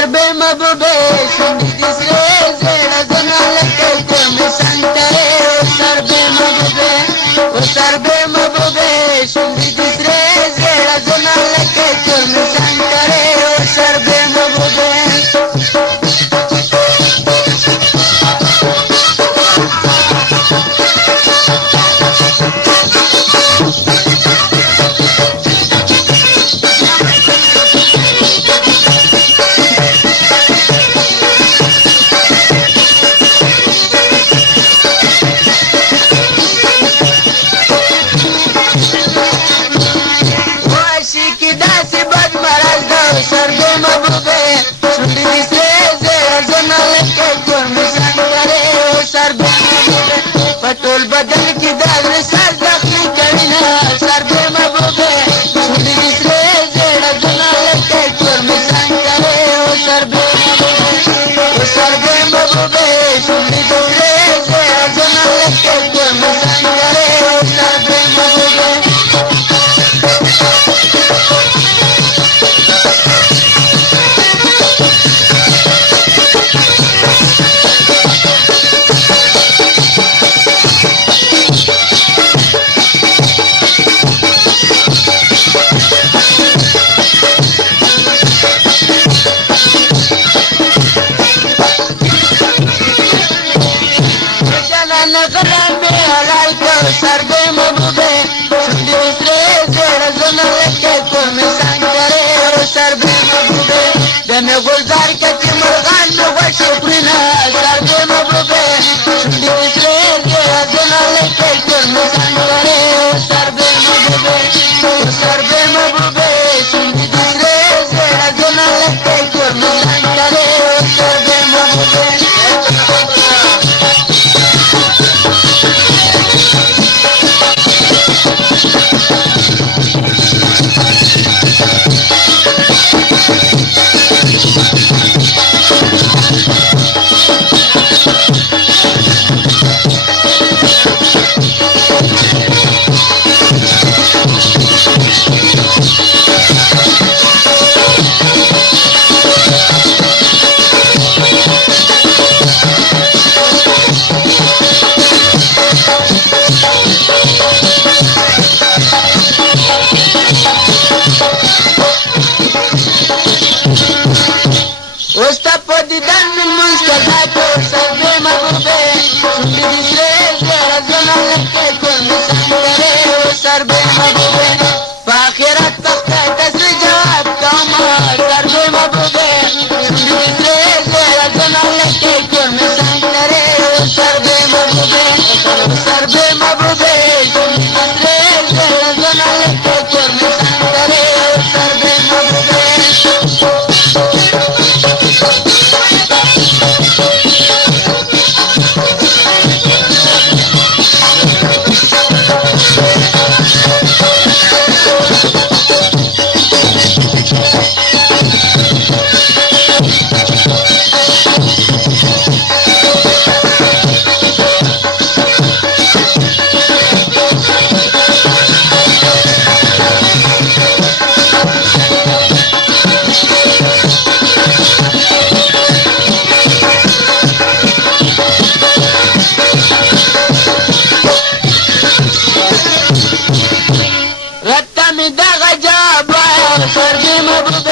सर्वे मबुबे सुंदी दिसरे जेड़ा जनाल के में संतरे सर्वे मबुबे ओ सर्वे मबुबे सुंदी दिसरे जेड़ा जनाल के में संतरे ओ सर्वे मबुबे सर्वे मबुबे सुंदी दिसरे जेड़ा जनाल के में संतरे ओ सर्वे मबुबे पटोल बदन की दाल सर दखली करीना सर्वे मबुबे सुंदी दिसरे जेड़ा जनाल के में संतरे ओ सर्वे मबुबे सुंदी दिसरे जेड़ा जनाल के में संतरे ओ सर्वे मबुबे नगरा में हलाल कर सर्वे मबुबे सुंदी दिसरे जेड़ा जनाल के में संतरे ओ सर्वे मबुबे दने गुलजार के चिमरगान में वशुप्रिना सर्वे मबुबे सुंदी दिसरे जेड़ा जनाल के में संतरे ओ सर्वे मबुबे सुंदी दिसरे जेड़ा जनाल के में संतरे ओ सर्वे मबुबे सर्वे मबुबे सुंदी दिसरे जेड़ा जनाल के में संतरे ओ सर्वे मबुबे बाखिरत तख्त कसर जवाब कामा सर्वे मबुबे सुंदी दिसरे जेड़ा जनाल के में संतरे ओ सर्वे मबुबे सुंदी दिसरे जेड़ा जनाल के में संतरे ओ सर्वे मबुबे सर्वे मबुबे